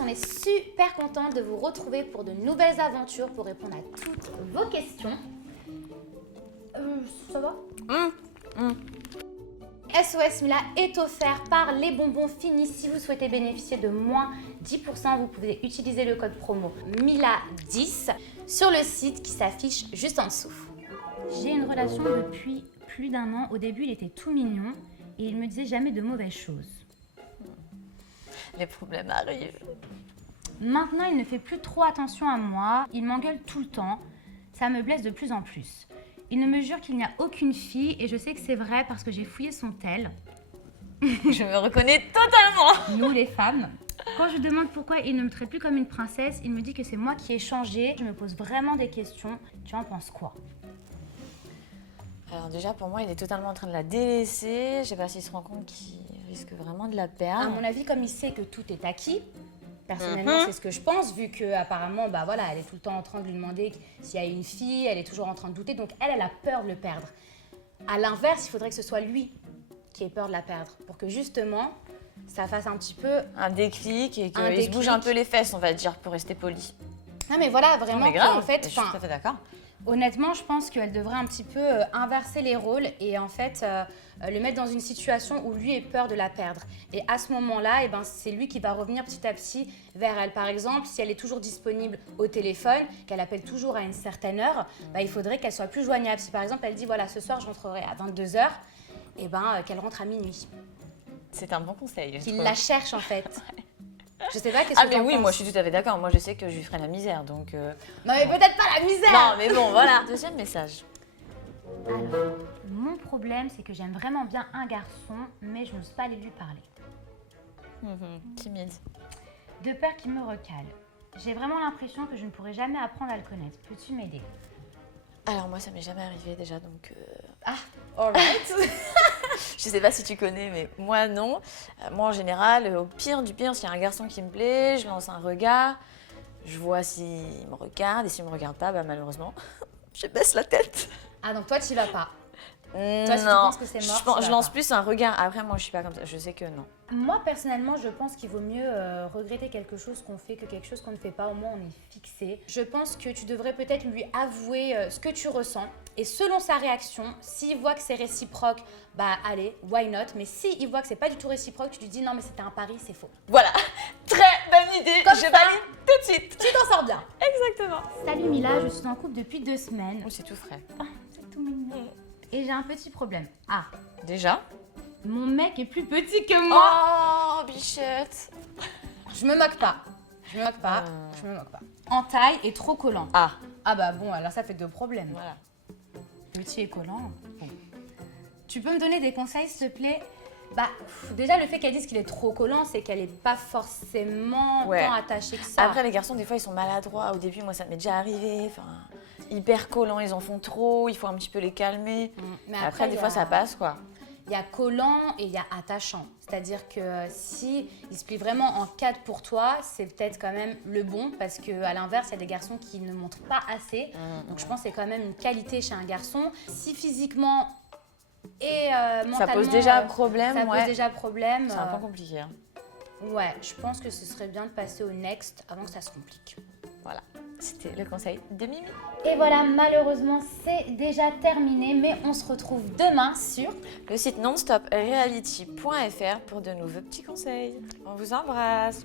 on est super contente de vous retrouver pour de nouvelles aventures, pour répondre à toutes vos questions. Ça va SOS Mila est offert par les bonbons finis. Si vous souhaitez bénéficier de moins 10%, vous pouvez utiliser le code promo MILA10 sur le site qui s'affiche juste en dessous. J'ai une relation depuis plus d'1 an. Au début, il était tout mignon et il me disait jamais de mauvaises choses. Les problèmes arrivent. Maintenant, il ne fait plus trop attention à moi. Il m'engueule tout le temps. Ça me blesse de plus en plus. Il ne me jure qu'il n'y a aucune fille et je sais que c'est vrai parce que j'ai fouillé son tel. Je me reconnais totalement. Nous, les femmes. Quand je demande pourquoi il ne me traite plus comme une princesse, il me dit que c'est moi qui ai changé. Je me pose vraiment des questions. Tu en penses quoi? Alors déjà, pour moi, il est totalement en train de la délaisser. Je sais pas s'il se rend compte qu'il risque vraiment de la perdre. À mon avis, comme il sait que tout est acquis, personnellement, c'est ce que je pense, vu qu'apparemment, bah voilà, elle est tout le temps en train de lui demander s'il y a une fille, elle est toujours en train de douter, donc elle a peur de le perdre. À l'inverse, il faudrait que ce soit lui qui ait peur de la perdre, pour que justement, ça fasse un petit peu... Un déclic et qu'il se bouge un peu les fesses, on va dire, pour rester poli. Non mais voilà, vraiment, mais grave, en fait... je suis tout à fait d'accord. Honnêtement, je pense qu'elle devrait un petit peu inverser les rôles et en fait le mettre dans une situation où lui ait peur de la perdre. Et à ce moment-là, c'est lui qui va revenir petit à petit vers elle. Par exemple, si elle est toujours disponible au téléphone, qu'elle appelle toujours à une certaine heure, il faudrait qu'elle soit plus joignable. Si par exemple elle dit voilà, ce soir je rentrerai à 22h, qu'elle rentre à minuit. C'est un bon conseil. Qu'il la cherche en fait. Je sais pas, qu'est-ce que tu en penses? Oui, moi je suis tout à fait d'accord. Moi je sais que je lui ferai la misère, donc... Non mais peut-être pas la misère. Non mais bon, voilà. Deuxième message. Alors, mon problème, c'est que j'aime vraiment bien un garçon, mais je n'ose pas aller lui parler. Timide. De peur qu'il me recale. J'ai vraiment l'impression que je ne pourrai jamais apprendre à le connaître. Peux-tu m'aider? Alors moi ça m'est jamais arrivé déjà, donc... Ah, alright. Je sais pas si tu connais, mais moi non. Moi en général, au pire du pire, s'il y a un garçon qui me plaît, je lance un regard, je vois s'il me regarde, et s'il me regarde pas, malheureusement, je baisse la tête. Ah donc toi tu vas pas? Non, toi, si tu penses que c'est mort, je lance plus un regard. Après moi je suis pas comme ça, je sais que non. Moi personnellement je pense qu'il vaut mieux regretter quelque chose qu'on fait que quelque chose qu'on ne fait pas, au moins on est fixé. Je pense que tu devrais peut-être lui avouer ce que tu ressens et selon sa réaction, s'il voit que c'est réciproque, allez, why not? Mais s'il voit que c'est pas du tout réciproque, tu lui dis non mais c'était un pari, c'est faux. Voilà, très bonne idée, Comme je ça, valide tout de suite. Tu t'en sors bien. Exactement. Salut Mila, je suis en couple depuis 2 semaines. Oh, c'est tout frais. Oh, c'est tout mignon. Et j'ai un petit problème. Ah, Déjà? mon mec est plus petit que moi. Oh, bichette. Je me moque pas. Je me moque pas. En taille et trop collant. Ah. Ah bah bon, alors ça fait 2 problèmes. Voilà. Petit et collant. Bon. Tu peux me donner des conseils, s'il te plaît? Déjà, le fait qu'elle dise qu'il est trop collant, c'est qu'elle est pas forcément tant attachée que ça. Après, les garçons, des fois, ils sont maladroits. Au début, moi, ça m'est déjà arrivé. Enfin, hyper collants, ils en font trop. Il faut un petit peu les calmer. Mais après, des fois, ça passe, quoi. Il y a collant et il y a attachant. C'est-à-dire que si il se plie vraiment en 4 pour toi, c'est peut-être quand même le bon parce qu'à l'inverse, il y a des garçons qui ne montrent pas assez. Donc je pense que c'est quand même une qualité chez un garçon. Si physiquement et mentalement... Ça pose déjà problème, Ça pose déjà problème. C'est un peu compliqué. Ouais, je pense que ce serait bien de passer au next avant que ça se complique. Voilà, c'était le conseil de Mimi. Et voilà, malheureusement, c'est déjà terminé, mais on se retrouve demain sur le site nonstopreality.fr pour de nouveaux petits conseils. On vous embrasse.